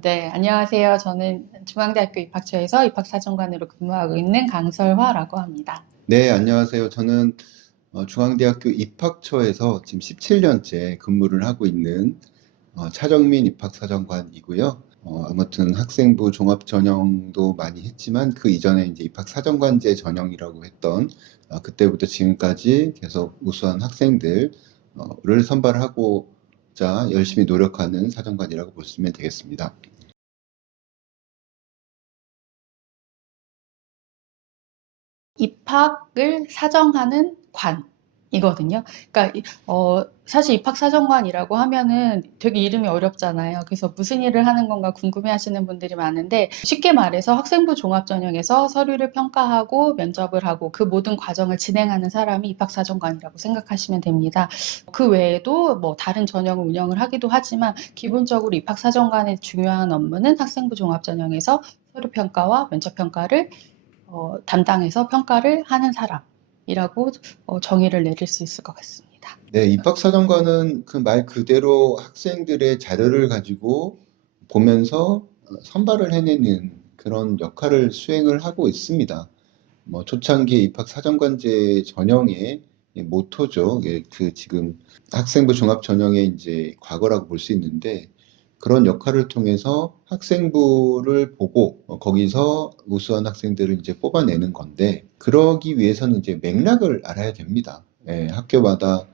네, 안녕하세요. 저는 중앙대학교 입학처에서 입학사정관으로 근무하고 있는 강설화라고 합니다. 네, 안녕하세요. 저는 중앙대학교 입학처에서 지금 17년째 근무를 하고 있는 차정민 입학사정관이고요. 아무튼 학생부 종합 전형도 많이 했지만 그 이전에 이제 입학사정관제 전형이라고 했던 그때부터 지금까지 계속 우수한 학생들을 선발하고자 열심히 노력하는 사정관이라고 보시면 되겠습니다. 입학을 사정하는 관이거든요. 그러니까 사실 입학사정관이라고 하면은 되게 이름이 어렵잖아요. 그래서 무슨 일을 하는 건가 궁금해하시는 분들이 많은데 쉽게 말해서 학생부 종합전형에서 서류를 평가하고 면접을 하고 그 모든 과정을 진행하는 사람이 입학사정관이라고 생각하시면 됩니다. 그 외에도 뭐 다른 전형을 운영을 하기도 하지만 기본적으로 입학사정관의 중요한 업무는 학생부 종합전형에서 서류 평가와 면접 평가를 담당해서 평가를 하는 사람이라고 정의를 내릴 수 있을 것 같습니다. 네, 입학사정관은 그 말 그대로 학생들의 자료를 가지고 보면서 선발을 해내는 그런 역할을 수행을 하고 있습니다. 뭐 초창기 입학사정관제 전형의 모토죠. 예, 그 지금 학생부 종합 전형의 이제 과거라고 볼 수 있는데 그런 역할을 통해서 학생부를 보고 거기서 우수한 학생들을 이제 뽑아내는 건데 그러기 위해서는 이제 맥락을 알아야 됩니다. 예, 학교마다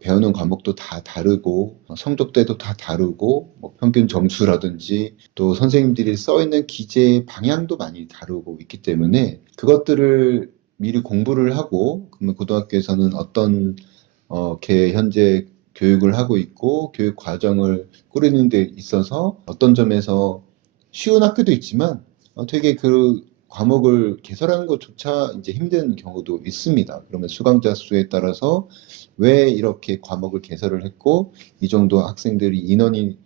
배우는 과목도 다 다르고 성적대도 다 다르고 뭐 평균 점수라든지 또 선생님들이 써 있는 기재 방향도 많이 다르고 있기 때문에 그것들을 미리 공부를 하고 그러면 고등학교에서는 어떤 현재 교육을 하고 있고 교육 과정을 꾸리는 데 있어서 어떤 점에서 쉬운 학교도 있지만 되게 그 과목을 개설하는 것조차 이제 힘든 경우도 있습니다. 그러면 수강자 수에 따라서 왜 이렇게 과목을 개설을 했고 이 정도 학생들이 인원이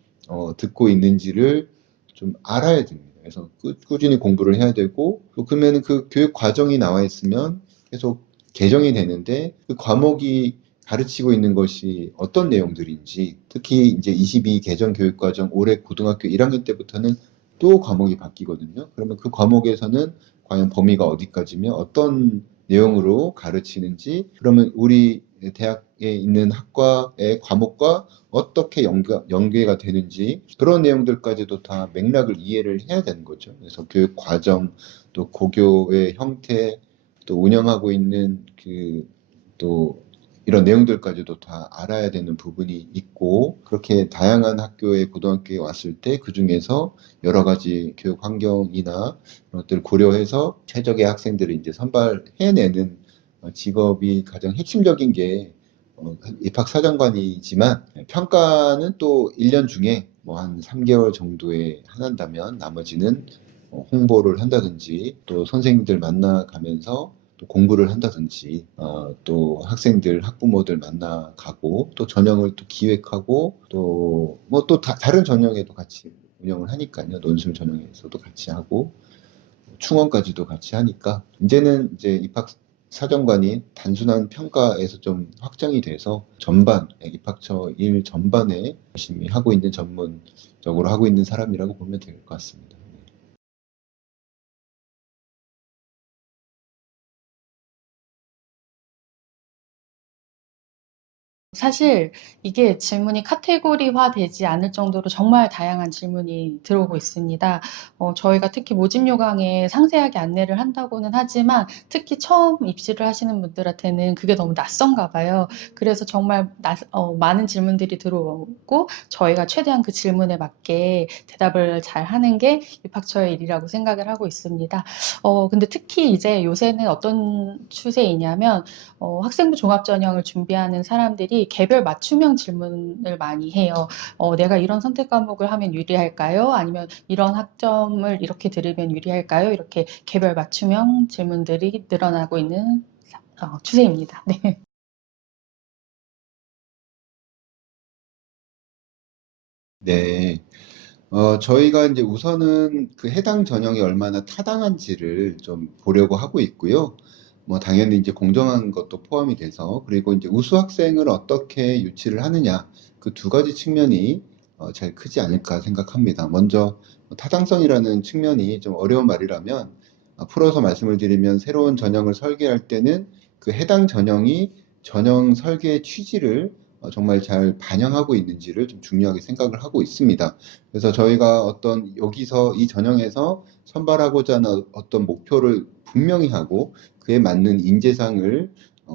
듣고 있는지를 좀 알아야 됩니다. 그래서 꾸준히 공부를 해야 되고 또 그러면 그 교육 과정이 나와 있으면 계속 개정이 되는데 그 과목이 가르치고 있는 것이 어떤 내용들인지 특히 이제 22 개정 교육과정 올해 고등학교 1학년 때부터는 또 과목이 바뀌거든요. 그러면 그 과목에서는 과연 범위가 어디까지며 어떤 내용으로 가르치는지 그러면 우리 대학에 있는 학과의 과목과 어떻게 연계가 되는지 그런 내용들까지도 다 맥락을 이해를 해야 되는 거죠. 그래서 교육 과정, 또 고교의 형태, 또 운영하고 있는 또 이런 내용들까지도 다 알아야 되는 부분이 있고 그렇게 다양한 학교에 고등학교에 왔을 때 그중에서 여러 가지 교육 환경이나 그런 것들을 고려해서 최적의 학생들을 이제 선발해내는 직업이 가장 핵심적인 게 입학사정관이지만 평가는 또 1년 중에 뭐 한 3개월 정도에 한다면 나머지는 홍보를 한다든지 또 선생님들 만나가면서 또 공부를 한다든지 또 학생들 학부모들 만나가고 또 전형을 또 기획하고 또 뭐 또 다른 전형에도 같이 운영을 하니까요. 논술 전형에서도 같이 하고 충원까지도 같이 하니까 이제는 이제 입학 사정관이 단순한 평가에서 좀 확장이 돼서 전반 입학처 일 전반에 열심히 하고 있는 전문적으로 하고 있는 사람이라고 보면 될 것 같습니다. 사실 이게 질문이 카테고리화 되지 않을 정도로 정말 다양한 질문이 들어오고 있습니다. 저희가 특히 모집 요강에 상세하게 안내를 한다고는 하지만 특히 처음 입시를 하시는 분들한테는 그게 너무 낯선가 봐요. 그래서 정말 많은 질문들이 들어오고 저희가 최대한 그 질문에 맞게 대답을 잘 하는 게 입학처의 일이라고 생각을 하고 있습니다. 근데 특히 이제 요새는 어떤 추세이냐면 학생부 종합전형을 준비하는 사람들이 개별 맞춤형 질문을 많이 해요. 내가 이런 선택 과목을 하면 유리할까요? 아니면 이런 학점을 이렇게 들으면 유리할까요? 이렇게 개별 맞춤형 질문들이 늘어나고 있는 추세입니다. 네. 네. 저희가 이제 우선은 그 해당 전형이 얼마나 타당한지를 좀 보려고 하고 있고요. 뭐 당연히 이제 공정한 것도 포함이 돼서 그리고 이제 우수 학생을 어떻게 유치를 하느냐 그 두 가지 측면이 제일 크지 않을까 생각합니다. 먼저 타당성이라는 측면이 좀 어려운 말이라면 풀어서 말씀을 드리면 새로운 전형을 설계할 때는 그 해당 전형이 전형 설계의 취지를 정말 잘 반영하고 있는지를 좀 중요하게 생각을 하고 있습니다. 그래서 저희가 어떤 여기서 이 전형에서 선발하고자 하는 어떤 목표를 분명히 하고 그에 맞는 인재상을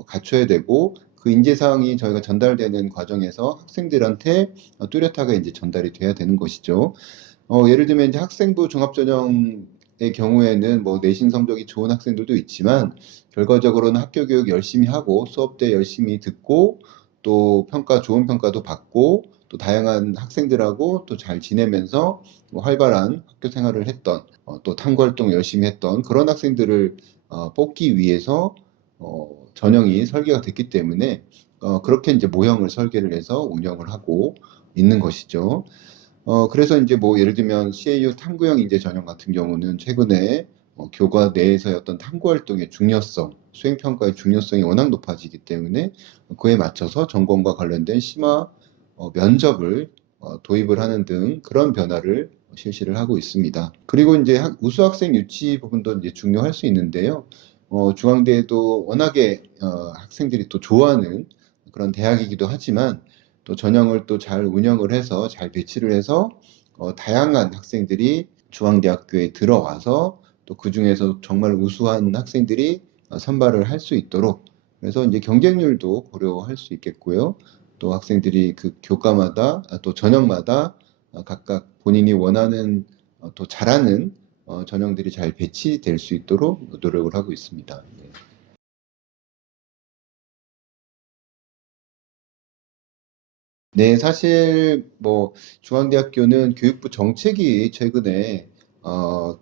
갖춰야 되고 그 인재사항이 저희가 전달되는 과정에서 학생들한테 뚜렷하게 이제 전달이 돼야 되는 것이죠. 예를 들면 이제 학생부 종합전형의 경우에는 뭐 내신 성적이 좋은 학생들도 있지만 결과적으로는 학교 교육 열심히 하고 수업 때 열심히 듣고 또 좋은 평가도 받고 또 다양한 학생들하고 또 잘 지내면서 뭐 활발한 학교 생활을 했던 또 탐구 활동 열심히 했던 그런 학생들을 뽑기 위해서 전형이 설계가 됐기 때문에 그렇게 이제 모형을 설계를 해서 운영을 하고 있는 것이죠. 그래서 이제 뭐 예를 들면 CAU 탐구형 인재 전형 같은 경우는 최근에 교과 내에서의 어떤 탐구 활동의 중요성, 수행 평가의 중요성이 워낙 높아지기 때문에 그에 맞춰서 전공과 관련된 심화 면접을 도입을 하는 등 그런 변화를 실시를 하고 있습니다. 그리고 이제 우수 학생 유치 부분도 이제 중요할 수 있는데요. 중앙대도 워낙에 학생들이 또 좋아하는 그런 대학이기도 하지만 또 전형을 또 잘 운영을 해서 잘 배치를 해서 다양한 학생들이 중앙대학교에 들어와서 또 그중에서 정말 우수한 학생들이 선발을 할 수 있도록 그래서 이제 경쟁률도 고려할 수 있겠고요. 또 학생들이 그 교과마다 또 전형마다 각각 본인이 원하는 또 잘하는 전형들이 잘 배치될 수 있도록 노력을 하고 있습니다. 네. 네, 사실 뭐 중앙대학교는 교육부 정책이 최근에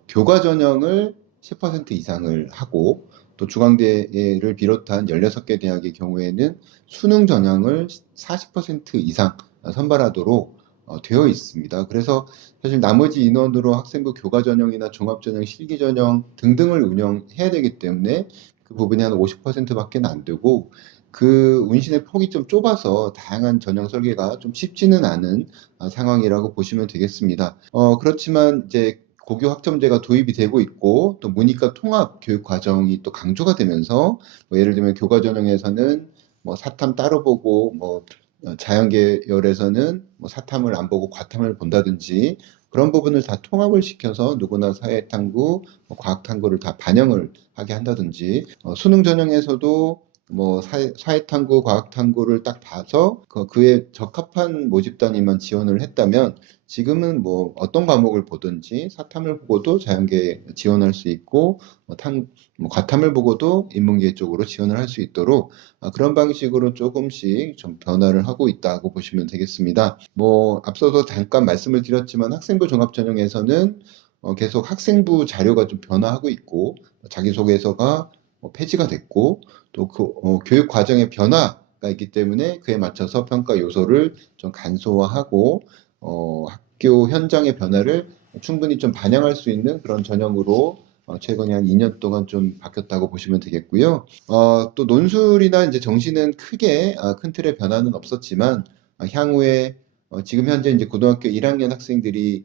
교과 전형을 10% 이상을 하고 또 중앙대를 비롯한 16개 대학의 경우에는 수능 전형을 40% 이상 선발하도록 되어 있습니다. 그래서 사실 나머지 인원으로 학생부 교과 전형이나 종합 전형, 실기 전형 등등을 운영해야 되기 때문에 그 부분이 한 50%밖에 안 되고 그 운신의 폭이 좀 좁아서 다양한 전형 설계가 좀 쉽지는 않은 상황이라고 보시면 되겠습니다. 그렇지만 이제 고교 학점제가 도입이 되고 있고 또 문이과 통합 교육 과정이 또 강조가 되면서 뭐 예를 들면 교과 전형에서는 뭐 사탐 따로 보고 뭐 자연계열에서는 뭐 사탐을 안 보고 과탐을 본다든지 그런 부분을 다 통합을 시켜서 누구나 사회탐구, 뭐 과학탐구를 다 반영을 하게 한다든지 수능 전형에서도 뭐 사회탐구, 과학탐구를 딱 봐서 그에 적합한 모집단위만 지원을 했다면 지금은 뭐 어떤 과목을 보든지 사탐을 보고도 자연계에 지원할 수 있고 뭐 과탐을 보고도 인문계 쪽으로 지원을 할 수 있도록 그런 방식으로 조금씩 좀 변화를 하고 있다고 보시면 되겠습니다. 뭐 앞서도 잠깐 말씀을 드렸지만 학생부 종합전형에서는 계속 학생부 자료가 좀 변화하고 있고 자기소개서가 폐지가 됐고 또 그 교육 과정의 변화가 있기 때문에 그에 맞춰서 평가 요소를 좀 간소화하고 학교 현장의 변화를 충분히 좀 반영할 수 있는 그런 전형으로 최근에 한 2년 동안 좀 바뀌었다고 보시면 되겠고요. 또 논술이나 이제 정시는 크게 큰 틀의 변화는 없었지만 향후에 지금 현재 이제 고등학교 1학년 학생들이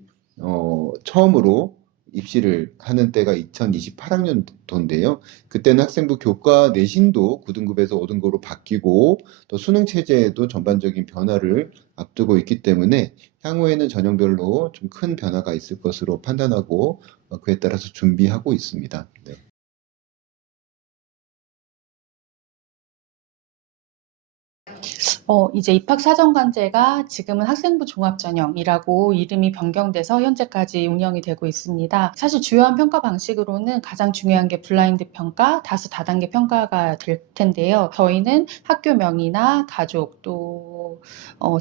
처음으로 입시를 하는 때가 2028학년도인데요. 그때는 학생부 교과 내신도 9등급에서 5등급으로 바뀌고 또 수능 체제에도 전반적인 변화를 앞두고 있기 때문에 향후에는 전형별로 좀 큰 변화가 있을 것으로 판단하고 그에 따라서 준비하고 있습니다. 네. 이제 입학사정관제가 지금은 학생부 종합전형이라고 이름이 변경돼서 현재까지 운영이 되고 있습니다. 사실 주요한 평가 방식으로는 가장 중요한 게 블라인드 평가, 다수 다단계 평가가 될 텐데요. 저희는 학교명이나 가족 또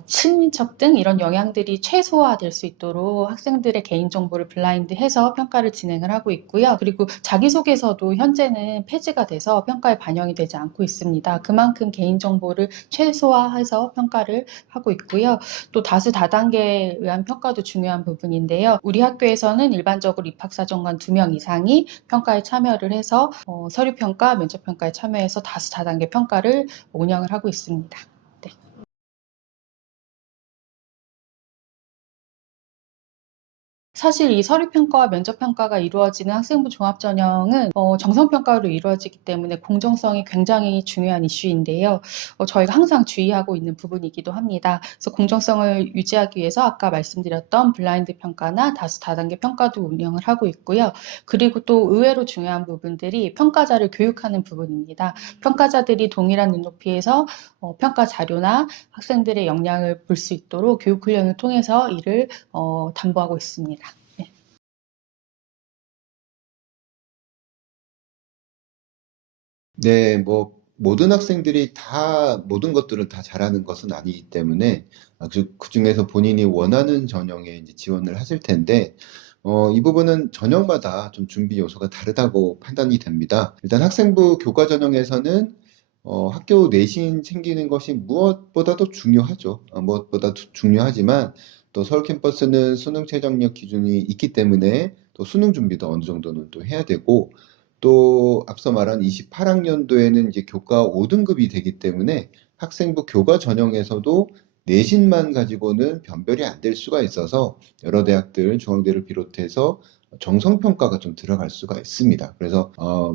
친인척 등 이런 영향들이 최소화될 수 있도록 학생들의 개인정보를 블라인드해서 평가를 진행을 하고 있고요. 그리고 자기소개서도 현재는 폐지가 돼서 평가에 반영이 되지 않고 있습니다. 그만큼 개인정보를 최소화해서 평가를 하고 있고요. 또 다수 다단계에 의한 평가도 중요한 부분인데요. 우리 학교에서는 일반적으로 입학사정관 2명 이상이 평가에 참여를 해서 서류평가, 면접평가에 참여해서 다수 다단계 평가를 운영을 하고 있습니다. 네. 사실 이 서류평가와 면접평가가 이루어지는 학생부 종합전형은 정성평가로 이루어지기 때문에 공정성이 굉장히 중요한 이슈인데요. 저희가 항상 주의하고 있는 부분이기도 합니다. 그래서 공정성을 유지하기 위해서 아까 말씀드렸던 블라인드 평가나 다수다단계 평가도 운영을 하고 있고요. 그리고 또 의외로 중요한 부분들이 평가자를 교육하는 부분입니다. 평가자들이 동일한 눈높이에서 평가 자료나 학생들의 역량을 볼 수 있도록 교육 훈련을 통해서 이를 담보하고 있습니다. 네. 네, 뭐 모든 학생들이 다 모든 것들을 다 잘하는 것은 아니기 때문에 그 중에서 본인이 원하는 전형에 이제 지원을 하실 텐데 이 부분은 전형마다 좀 준비 요소가 다르다고 판단이 됩니다. 일단 학생부 교과 전형에서는 학교 내신 챙기는 것이 무엇보다도 중요하죠. 무엇보다도 중요하지만 또 서울 캠퍼스는 수능 최저학력 기준이 있기 때문에 또 수능 준비도 어느 정도는 또 해야 되고 또 앞서 말한 28학년도에는 이제 교과 5등급이 되기 때문에 학생부 교과 전형에서도 내신만 가지고는 변별이 안 될 수가 있어서 여러 대학들, 중앙대를 비롯해서 정성평가가 좀 들어갈 수가 있습니다. 그래서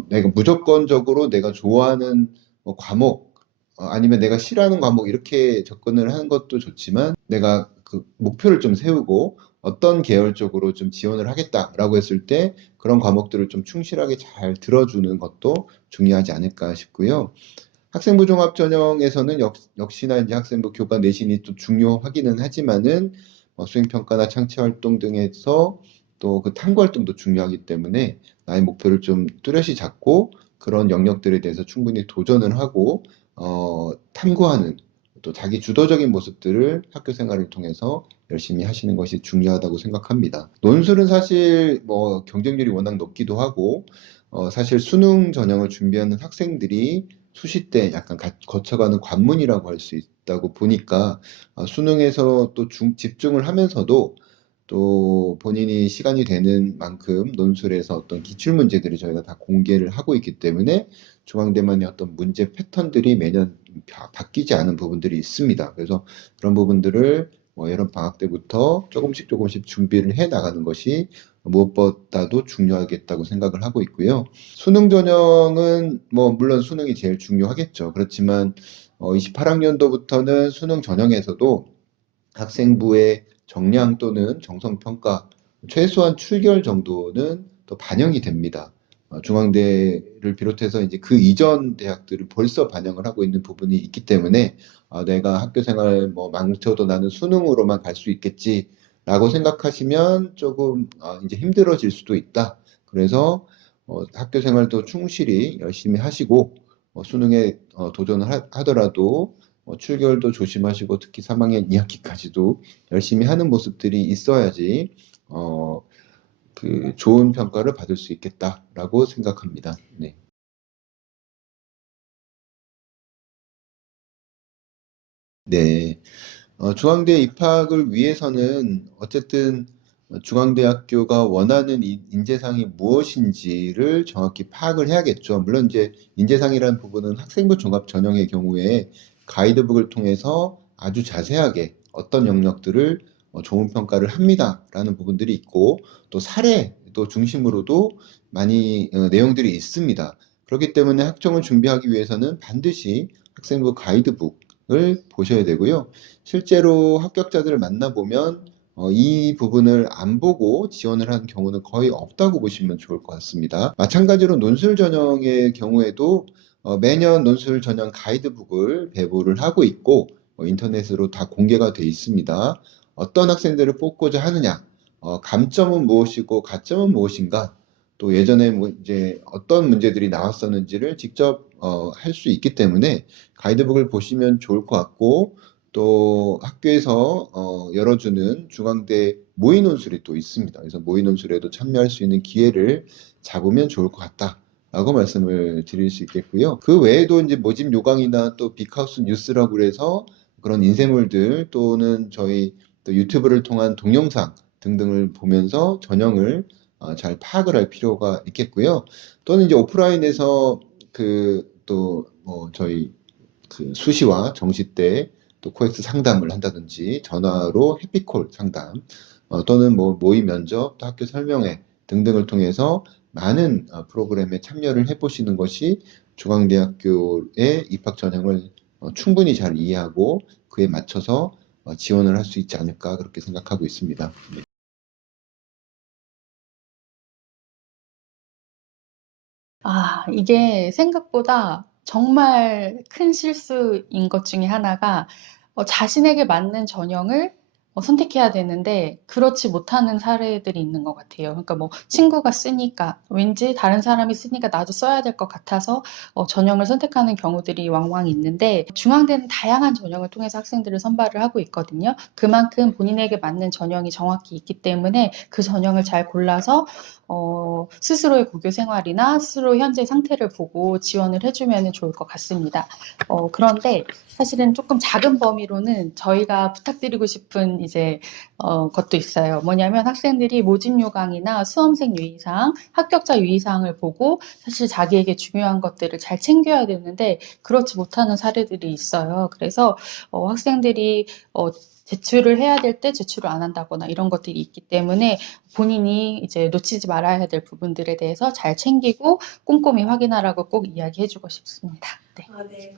내가 무조건적으로 내가 좋아하는 뭐 과목 아니면 내가 싫어하는 과목 이렇게 접근을 하는 것도 좋지만 내가 그 목표를 좀 세우고 어떤 계열 쪽으로 좀 지원을 하겠다라고 했을 때 그런 과목들을 좀 충실하게 잘 들어주는 것도 중요하지 않을까 싶고요. 학생부 종합전형에서는 역시나 이제 학생부 교과 내신이 또 중요하기는 하지만은 수행평가나 창체활동 등에서 또 그 탐구활동도 중요하기 때문에 나의 목표를 좀 뚜렷이 잡고 그런 영역들에 대해서 충분히 도전을 하고 탐구하는 또 자기 주도적인 모습들을 학교 생활을 통해서 열심히 하시는 것이 중요하다고 생각합니다. 논술은 사실 뭐 경쟁률이 워낙 높기도 하고 사실 수능 전형을 준비하는 학생들이 수시 때 약간 거쳐가는 관문이라고 할 수 있다고 보니까 수능에서 또 집중을 하면서도 또 본인이 시간이 되는 만큼 논술에서 어떤 기출 문제들을 저희가 다 공개를 하고 있기 때문에 중앙대만의 어떤 문제 패턴들이 매년 바뀌지 않은 부분들이 있습니다. 그래서 그런 부분들을 여름 방학 때부터 조금씩 준비를 해 나가는 것이 무엇보다도 중요하겠다고 생각을 하고 있고요. 수능 전형은 뭐 물론 수능이 제일 중요하겠죠. 그렇지만 28학년도부터는 수능 전형에서도 학생부의 정량 또는 정성평가 최소한 출결 정도는 또 반영이 됩니다. 중앙대를 비롯해서 이제 그 이전 대학들을 벌써 반영을 하고 있는 부분이 있기 때문에 내가 학교 생활 뭐 망쳐도 나는 수능으로만 갈 수 있겠지라고 생각하시면 조금 이제 힘들어질 수도 있다. 그래서 학교 생활도 충실히 열심히 하시고 수능에 도전을 하더라도 출결도 조심하시고 특히 3학년 2학기까지도 열심히 하는 모습들이 있어야지 그 좋은 평가를 받을 수 있겠다라고 생각합니다. 네. 네. 중앙대 입학을 위해서는 어쨌든 중앙대학교가 원하는 인재상이 무엇인지를 정확히 파악을 해야겠죠. 물론 이제 인재상이라는 부분은 학생부 종합 전형의 경우에 가이드북을 통해서 아주 자세하게 어떤 영역들을 좋은 평가를 합니다라는 부분들이 있고 또 사례도 중심으로도 많이 내용들이 있습니다. 그렇기 때문에 학종을 준비하기 위해서는 반드시 학생부 가이드북을 보셔야 되고요. 실제로 합격자들을 만나보면 이 부분을 안 보고 지원을 하는 경우는 거의 없다고 보시면 좋을 것 같습니다. 마찬가지로 논술 전형의 경우에도 매년 논술 전형 가이드북을 배부를 하고 있고 인터넷으로 다 공개가 돼 있습니다. 어떤 학생들을 뽑고자 하느냐, 감점은 무엇이고 가점은 무엇인가, 또 예전에 뭐 이제 어떤 문제들이 나왔었는지를 직접 할 수 있기 때문에 가이드북을 보시면 좋을 것 같고 또 학교에서 열어주는 중앙대 모의 논술이 또 있습니다. 그래서 모의 논술에도 참여할 수 있는 기회를 잡으면 좋을 것 같다라고 말씀을 드릴 수 있겠고요. 그 외에도 이제 모집 요강이나 또 빅하우스 뉴스라고 그래서 그런 인쇄물들 또는 저희 또 유튜브를 통한 동영상 등등을 보면서 전형을 잘 파악을 할 필요가 있겠고요. 또는 이제 오프라인에서 그 또 뭐 저희 그 수시와 정시 때 또 코엑스 상담을 한다든지 전화로 해피콜 상담 또는 뭐 모의 면접, 또 학교 설명회 등등을 통해서 많은 프로그램에 참여를 해보시는 것이 중앙대학교의 입학 전형을 충분히 잘 이해하고 그에 맞춰서 지원을 할 수 있지 않을까 그렇게 생각하고 있습니다. 이게 생각보다 정말 큰 실수인 것 중에 하나가 자신에게 맞는 전형을 선택해야 되는데 그렇지 못하는 사례들이 있는 것 같아요. 그러니까 뭐 친구가 쓰니까 왠지 다른 사람이 쓰니까 나도 써야 될 것 같아서 전형을 선택하는 경우들이 왕왕 있는데 중앙대는 다양한 전형을 통해서 학생들을 선발을 하고 있거든요. 그만큼 본인에게 맞는 전형이 정확히 있기 때문에 그 전형을 잘 골라서 스스로의 고교 생활이나 스스로 현재 상태를 보고 지원을 해주면 좋을 것 같습니다. 그런데 사실은 조금 작은 범위로는 저희가 부탁드리고 싶은 이제 것도 있어요. 뭐냐면 학생들이 모집 요강이나 수험생 유의사항, 합격자 유의사항을 보고 사실 자기에게 중요한 것들을 잘 챙겨야 되는데 그렇지 못하는 사례들이 있어요. 그래서 학생들이 제출을 해야 될 때 제출을 안 한다거나 이런 것들이 있기 때문에 본인이 이제 놓치지 말아야 될 부분들에 대해서 잘 챙기고 꼼꼼히 확인하라고 꼭 이야기해주고 싶습니다. 네. 네.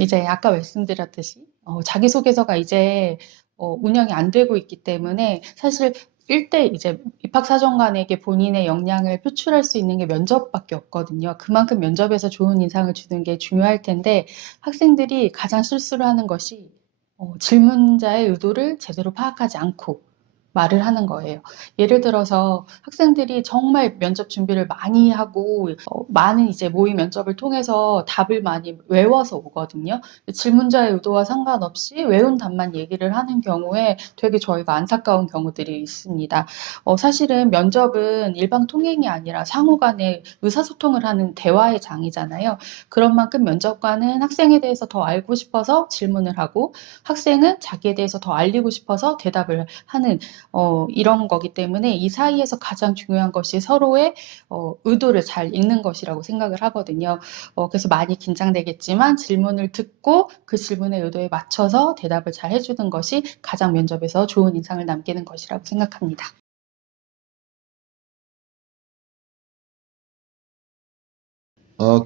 이제 아까 말씀드렸듯이 자기소개서가 이제 운영이 안 되고 있기 때문에 사실 1대 이제 입학사정관에게 본인의 역량을 표출할 수 있는 게 면접밖에 없거든요. 그만큼 면접에서 좋은 인상을 주는 게 중요할 텐데 학생들이 가장 실수를 하는 것이 질문자의 의도를 제대로 파악하지 않고 말을 하는 거예요. 예를 들어서 학생들이 정말 면접 준비를 많이 하고 많은 이제 모의 면접을 통해서 답을 많이 외워서 오거든요. 질문자의 의도와 상관없이 외운 답만 얘기를 하는 경우에 되게 저희가 안타까운 경우들이 있습니다. 사실은 면접은 일방 통행이 아니라 상호 간에 의사소통을 하는 대화의 장이잖아요. 그런 만큼 면접관은 학생에 대해서 더 알고 싶어서 질문을 하고 학생은 자기에 대해서 더 알리고 싶어서 대답을 하는 이런 거기 때문에 이 사이에서 가장 중요한 것이 서로의 의도를 잘 읽는 것이라고 생각을 하거든요. 그래서 많이 긴장되겠지만 질문을 듣고 그 질문의 의도에 맞춰서 대답을 잘 해주는 것이 가장 면접에서 좋은 인상을 남기는 것이라고 생각합니다.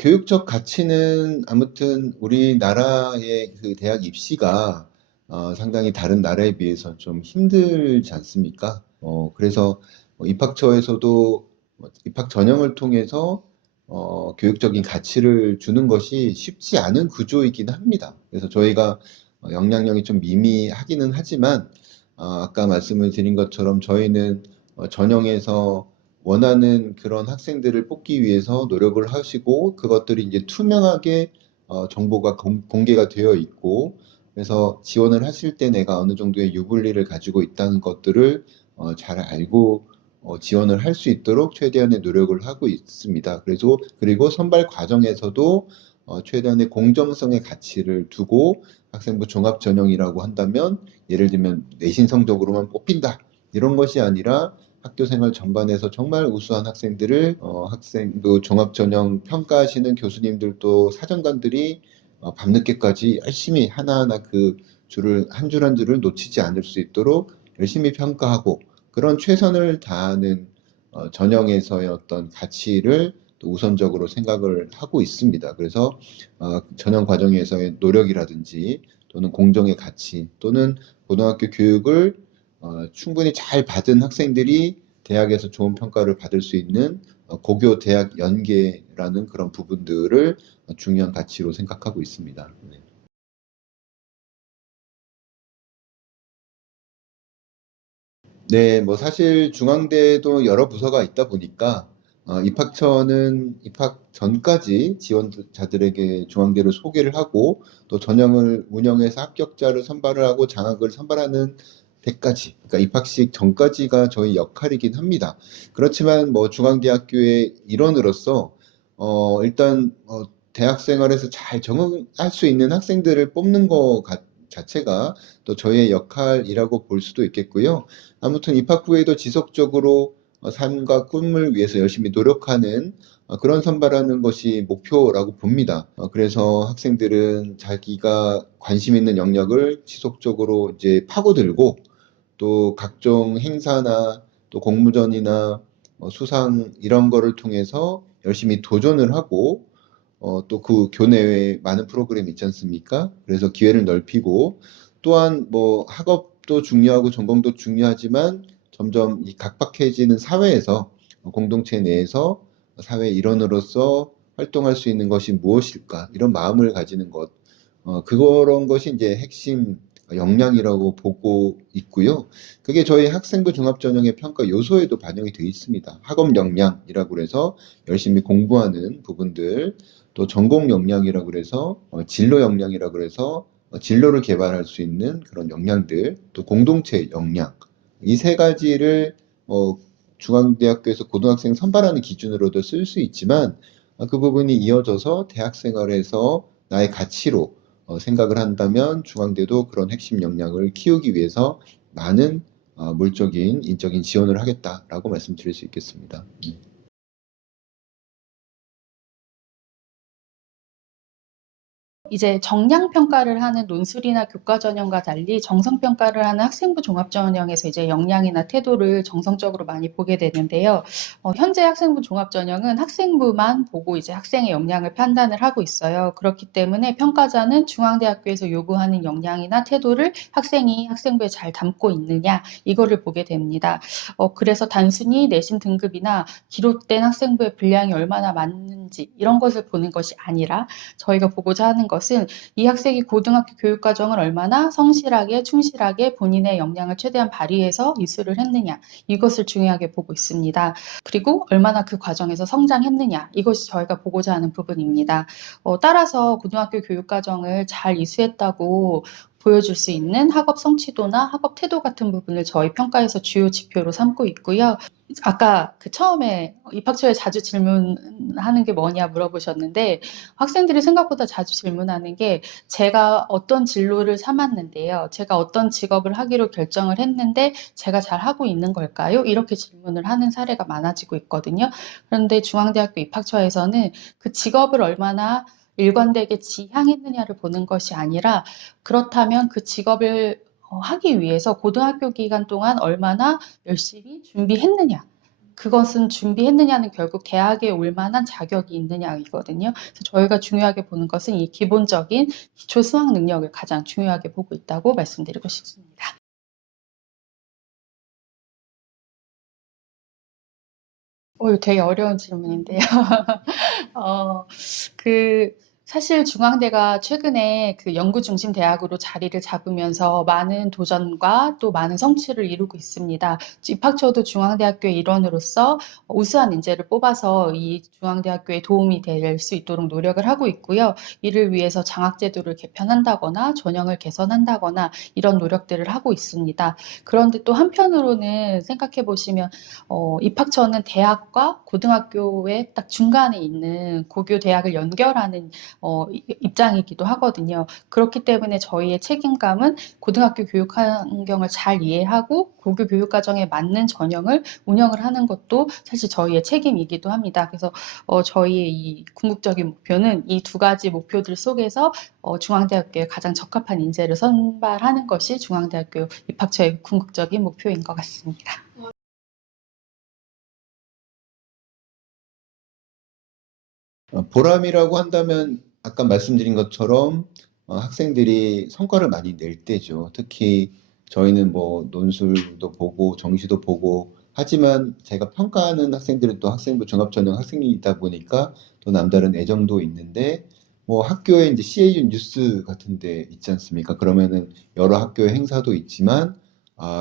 교육적 가치는 아무튼 우리나라의 그 대학 입시가 상당히 다른 나라에 비해서 좀 힘들지 않습니까? 그래서 입학처에서도 입학 전형을 통해서 교육적인 가치를 주는 것이 쉽지 않은 구조이긴 합니다. 그래서 저희가 역량력이 좀 미미하기는 하지만 아까 말씀을 드린 것처럼 저희는 전형에서 원하는 그런 학생들을 뽑기 위해서 노력을 하시고 그것들이 이제 투명하게 정보가 공개가 되어 있고 그래서 지원을 하실 때 내가 어느 정도의 유불리를 가지고 있다는 것들을 잘 알고 지원을 할 수 있도록 최대한의 노력을 하고 있습니다. 그리고 선발 과정에서도 최대한의 공정성의 가치를 두고 학생부 종합 전형이라고 한다면 예를 들면 내신 성적으로만 뽑힌다 이런 것이 아니라 학교 생활 전반에서 정말 우수한 학생들을 학생부 종합전형 평가하시는 교수님들도 사정관들이 밤늦게까지 열심히 하나하나 그 줄을 한 줄 한 줄을 놓치지 않을 수 있도록 열심히 평가하고 그런 최선을 다하는 전형에서의 어떤 가치를 또 우선적으로 생각을 하고 있습니다. 그래서 전형 과정에서의 노력이라든지 또는 공정의 가치 또는 고등학교 교육을 충분히 잘 받은 학생들이 대학에서 좋은 평가를 받을 수 있는 고교 대학 연계라는 그런 부분들을 중요한 가치로 생각하고 있습니다. 네. 네, 뭐 사실 중앙대도 여러 부서가 있다 보니까 입학처는 입학 전까지 지원자들에게 중앙대를 소개를 하고 또 전형을 운영해서 합격자를 선발을 하고 장학을 선발하는 때까지, 그러니까 입학식 전까지가 저희 역할이긴 합니다. 그렇지만 뭐 중앙대학교의 일원으로서 일단 대학 생활에서 잘 적응할 수 있는 학생들을 뽑는 자체가 또 저희의 역할이라고 볼 수도 있겠고요. 아무튼 입학 후에도 지속적으로 삶과 꿈을 위해서 열심히 노력하는 그런 선발하는 것이 목표라고 봅니다. 그래서 학생들은 자기가 관심 있는 영역을 지속적으로 이제 파고들고 또 각종 행사나 또 공모전이나 수상 이런 거를 통해서 열심히 도전을 하고 또 그 교내외에 많은 프로그램이 있지 않습니까? 그래서 기회를 넓히고 또한 뭐 학업도 중요하고 전공도 중요하지만 점점 이 각박해지는 사회에서 공동체 내에서 사회 일원으로서 활동할 수 있는 것이 무엇일까? 이런 마음을 가지는 것. 그런 것이 이제 핵심 역량이라고 보고 있고요. 그게 저희 학생부 종합전형의 평가 요소에도 반영이 되어 있습니다. 학업 역량이라고 그래서 열심히 공부하는 부분들, 또 전공 역량이라고 그래서 진로 역량이라고 그래서 진로를 개발할 수 있는 그런 역량들, 또 공동체 역량. 이 세 가지를 중앙대학교에서 고등학생 선발하는 기준으로도 쓸 수 있지만 그 부분이 이어져서 대학 생활에서 나의 가치로 생각을 한다면 중앙대도 그런 핵심 역량을 키우기 위해서 많은 물적인, 인적인 지원을 하겠다라고 말씀드릴 수 있겠습니다. 이제 정량 평가를 하는 논술이나 교과 전형과 달리 정성 평가를 하는 학생부 종합 전형에서 이제 역량이나 태도를 정성적으로 많이 보게 되는데요. 현재 학생부 종합 전형은 학생부만 보고 이제 학생의 역량을 판단을 하고 있어요. 그렇기 때문에 평가자는 중앙대학교에서 요구하는 역량이나 태도를 학생이 학생부에 잘 담고 있느냐 이거를 보게 됩니다. 그래서 단순히 내신 등급이나 기록된 학생부의 분량이 얼마나 많은지 이런 것을 보는 것이 아니라 저희가 보고자 하는 것은 이 학생이 고등학교 교육과정을 얼마나 성실하게 충실하게 본인의 역량을 최대한 발휘해서 이수를 했느냐 이것을 중요하게 보고 있습니다. 그리고 얼마나 그 과정에서 성장했느냐 이것이 저희가 보고자 하는 부분입니다. 따라서 고등학교 교육과정을 잘 이수했다고 보여줄 수 있는 학업 성취도나 학업 태도 같은 부분을 저희 평가에서 주요 지표로 삼고 있고요. 아까 그 처음에 입학처에 자주 질문하는 게 뭐냐 물어보셨는데 학생들이 생각보다 자주 질문하는 게 제가 어떤 진로를 삼았는데요. 제가 어떤 직업을 하기로 결정을 했는데 제가 잘 하고 있는 걸까요? 이렇게 질문을 하는 사례가 많아지고 있거든요. 그런데 중앙대학교 입학처에서는 그 직업을 얼마나 일관되게 지향했느냐를 보는 것이 아니라 그렇다면 그 직업을 하기 위해서 고등학교 기간 동안 얼마나 열심히 준비했느냐. 그것은 준비했느냐는 결국 대학에 올 만한 자격이 있느냐이거든요. 그래서 저희가 중요하게 보는 것은 이 기본적인 기초 수학 능력을 가장 중요하게 보고 있다고 말씀드리고 싶습니다. 이거 되게 어려운 질문인데요. 어, 그, 사실 중앙대가 최근에 그 연구 중심 대학으로 자리를 잡으면서 많은 도전과 또 많은 성취를 이루고 있습니다. 입학처도 중앙대학교의 일원으로서 우수한 인재를 뽑아서 이 중앙대학교에 도움이 될 수 있도록 노력을 하고 있고요. 이를 위해서 장학제도를 개편한다거나 전형을 개선한다거나 이런 노력들을 하고 있습니다. 그런데 또 한편으로는 생각해 보시면 입학처는 대학과 고등학교의 딱 중간에 있는 고교 대학을 연결하는 입장이기도 하거든요. 그렇기 때문에 저희의 책임감은 고등학교 교육 환경을 잘 이해하고 고교 교육 과정에 맞는 전형을 운영을 하는 것도 사실 저희의 책임이기도 합니다. 그래서 저희의 이 궁극적인 목표는 이 두 가지 목표들 속에서 중앙대학교에 가장 적합한 인재를 선발하는 것이 중앙대학교 입학처의 궁극적인 목표인 것 같습니다. 보람이라고 한다면 아까 말씀드린 것처럼 학생들이 성과를 많이 낼 때죠. 특히 저희는 뭐 논술도 보고 정시도 보고 하지만 제가 평가하는 학생들은 또 학생부 종합전형 학생이다 보니까 또 남다른 애정도 있는데 뭐 학교에 이제 CAU 뉴스 같은 데 있지 않습니까? 그러면은 여러 학교의 행사도 있지만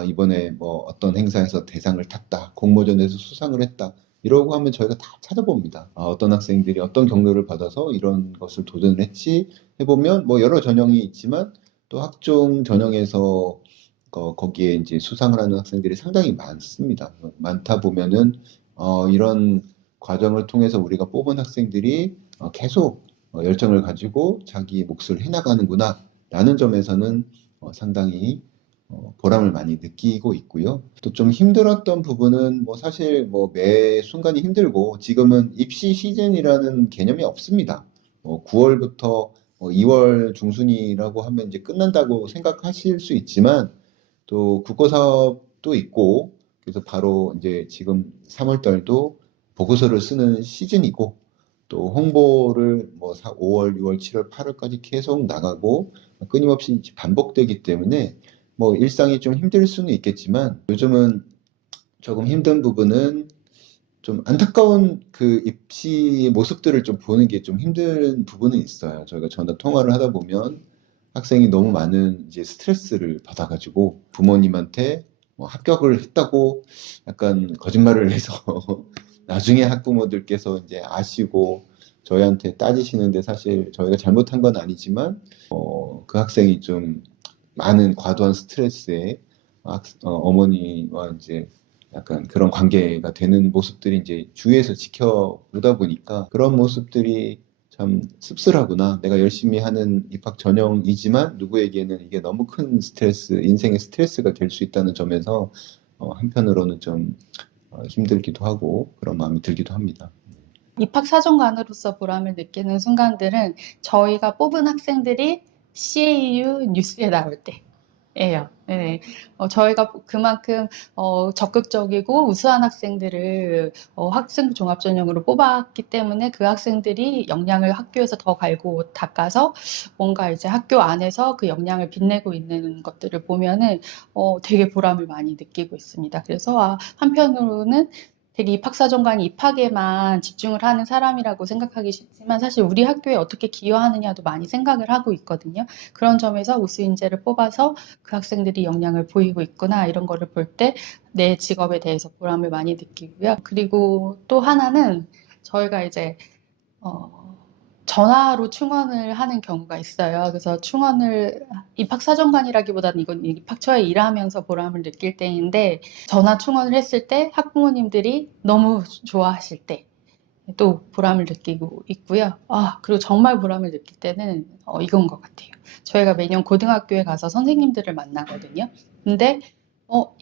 이번에 뭐 어떤 행사에서 대상을 탔다, 공모전에서 수상을 했다. 이러고 하면 저희가 다 찾아봅니다. 어떤 학생들이 어떤 경로를 받아서 이런 것을 도전을 했지 해보면 뭐 여러 전형이 있지만 또 학종 전형에서 거기에 이제 수상을 하는 학생들이 상당히 많습니다. 많다 보면은 이런 과정을 통해서 우리가 뽑은 학생들이 계속 열정을 가지고 자기 몫을 해나가는구나 라는 점에서는 상당히 보람을 많이 느끼고 있고요. 또 좀 힘들었던 부분은 뭐 사실 뭐 매 순간이 힘들고 지금은 입시 시즌이라는 개념이 없습니다. 9월부터 2월 중순이라고 하면 이제 끝난다고 생각하실 수 있지만 또 국고사업도 있고 그래서 바로 이제 지금 3월 달도 보고서를 쓰는 시즌이고 또 홍보를 뭐 5월, 6월, 7월, 8월까지 계속 나가고 끊임없이 반복되기 때문에 뭐 일상이 좀 힘들 수는 있겠지만 요즘은 조금 힘든 부분은 좀 안타까운 그 입시 모습들을 좀 보는 게 좀 힘든 부분은 있어요. 저희가 전화 통화를 하다 보면 학생이 너무 많은 이제 스트레스를 받아가지고 부모님한테 뭐 합격을 했다고 약간 거짓말을 해서 나중에 학부모들께서 이제 아시고 저희한테 따지시는데 사실 저희가 잘못한 건 아니지만 그 학생이 좀 많은 과도한 스트레스에 어머니와 이제 약간 그런 관계가 되는 모습들이 이제 주위에서 지켜보다 보니까 그런 모습들이 참 씁쓸하구나. 내가 열심히 하는 입학 전형이지만 누구에게는 이게 너무 큰 스트레스, 인생의 스트레스가 될 수 있다는 점에서 한편으로는 좀 힘들기도 하고 그런 마음이 들기도 합니다. 입학사정관으로서 보람을 느끼는 순간들은 저희가 뽑은 학생들이 CAU 뉴스에 나올 때예요. 네. 저희가 그만큼 적극적이고 우수한 학생들을 학생부 종합전형으로 뽑았기 때문에 그 학생들이 역량을 학교에서 더 갈고 닦아서 뭔가 이제 학교 안에서 그 역량을 빛내고 있는 것들을 보면은 되게 보람을 많이 느끼고 있습니다. 그래서 한편으로는 되게 입학사정관이 입학에만 집중을 하는 사람이라고 생각하기 쉽지만 사실 우리 학교에 어떻게 기여하느냐도 많이 생각을 하고 있거든요. 그런 점에서 우수인재를 뽑아서 그 학생들이 역량을 보이고 있구나 이런 거를 볼 때 내 직업에 대해서 보람을 많이 느끼고요. 그리고 또 하나는 저희가 이제 전화로 충원을 하는 경우가 있어요. 그래서 충원을 입학사정관이라기보다는 이건 입학처에 일하면서 보람을 느낄 때인데 전화 충원을 했을 때 학부모님들이 너무 좋아하실 때 또 보람을 느끼고 있고요. 그리고 정말 보람을 느낄 때는 이건 것 같아요. 저희가 매년 고등학교에 가서 선생님들을 만나거든요. 근데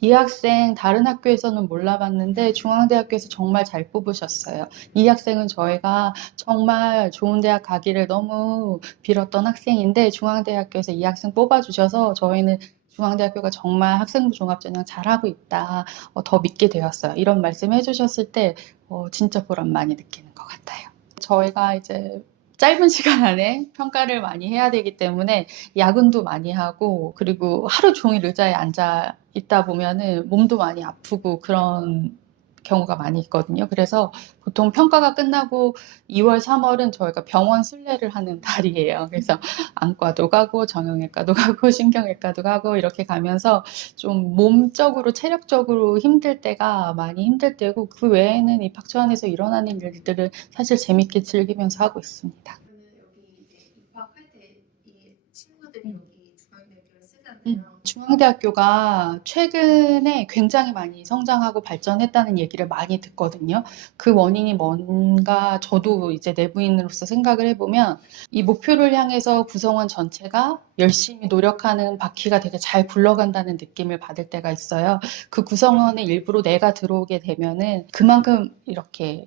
이 학생 다른 학교에서는 몰라봤는데 중앙대학교에서 정말 잘 뽑으셨어요. 이 학생은 저희가 정말 좋은 대학 가기를 너무 빌었던 학생인데 중앙대학교에서 이 학생 뽑아주셔서 저희는 중앙대학교가 정말 학생부 종합전형 잘하고 있다. 더 믿게 되었어요. 이런 말씀 해주셨을 때 진짜 보람 많이 느끼는 것 같아요. 저희가 이제 짧은 시간 안에 평가를 많이 해야 되기 때문에 야근도 많이 하고 그리고 하루 종일 의자에 앉아 있다 보면은 몸도 많이 아프고 그런 경우가 많이 있거든요. 그래서 보통 평가가 끝나고 2월, 3월은 저희가 병원 순례를 하는 달이에요. 그래서 안과도 가고 정형외과도 가고 신경외과도 가고 이렇게 가면서 좀 몸적으로 체력적으로 힘들 때가 많이 힘들 때고 그 외에는 입학처 안에서 일어나는 일들을 사실 재밌게 즐기면서 하고 있습니다. 그러면 여기 이제 입학할 때 이 친구들이 여기 중앙대학교를 쓰잖아요. 중앙대학교가 최근에 굉장히 많이 성장하고 발전했다는 얘기를 많이 듣거든요. 그 원인이 뭔가 저도 이제 내부인으로서 생각을 해보면 이 목표를 향해서 구성원 전체가 열심히 노력하는 바퀴가 되게 잘 굴러간다는 느낌을 받을 때가 있어요. 그 구성원의 일부로 내가 들어오게 되면은 그만큼 이렇게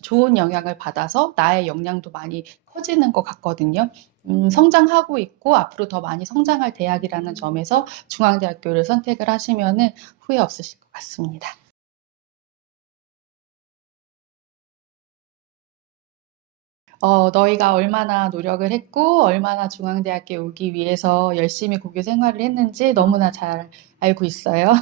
좋은 영향을 받아서 나의 역량도 많이 커지는 것 같거든요. 성장하고 있고 앞으로 더 많이 성장할 대학이라는 점에서 중앙대학교를 선택을 하시면은 후회 없으실 것 같습니다. 너희가 얼마나 노력을 했고, 얼마나 중앙대학교에 오기 위해서 열심히 고교 생활을 했는지 너무나 잘 알고 있어요.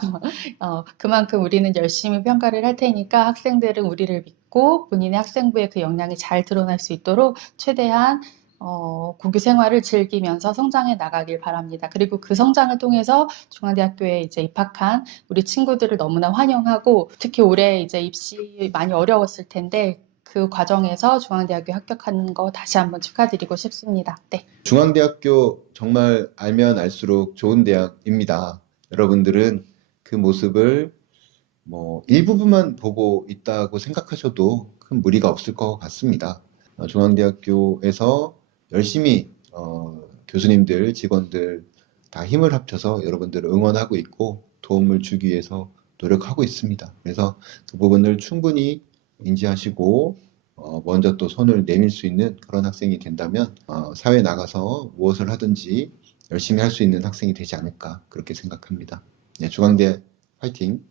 그만큼 우리는 열심히 평가를 할 테니까 학생들은 우리를 믿고 본인의 학생부의 그 역량이 잘 드러날 수 있도록 최대한 고교 생활을 즐기면서 성장해 나가길 바랍니다. 그리고 그 성장을 통해서 중앙대학교에 이제 입학한 우리 친구들을 너무나 환영하고 특히 올해 이제 입시 많이 어려웠을 텐데 그 과정에서 중앙대학교 합격하는 거 다시 한번 축하드리고 싶습니다. 네. 중앙대학교 정말 알면 알수록 좋은 대학입니다. 여러분들은 그 모습을 뭐 일부분만 보고 있다고 생각하셔도 큰 무리가 없을 것 같습니다. 중앙대학교에서 열심히 교수님들, 직원들 다 힘을 합쳐서 여러분들을 응원하고 있고 도움을 주기 위해서 노력하고 있습니다. 그래서 그 부분을 충분히 인지하시고 먼저 또 손을 내밀 수 있는 그런 학생이 된다면 사회에 나가서 무엇을 하든지 열심히 할 수 있는 학생이 되지 않을까 그렇게 생각합니다. 네, 중앙대 화이팅!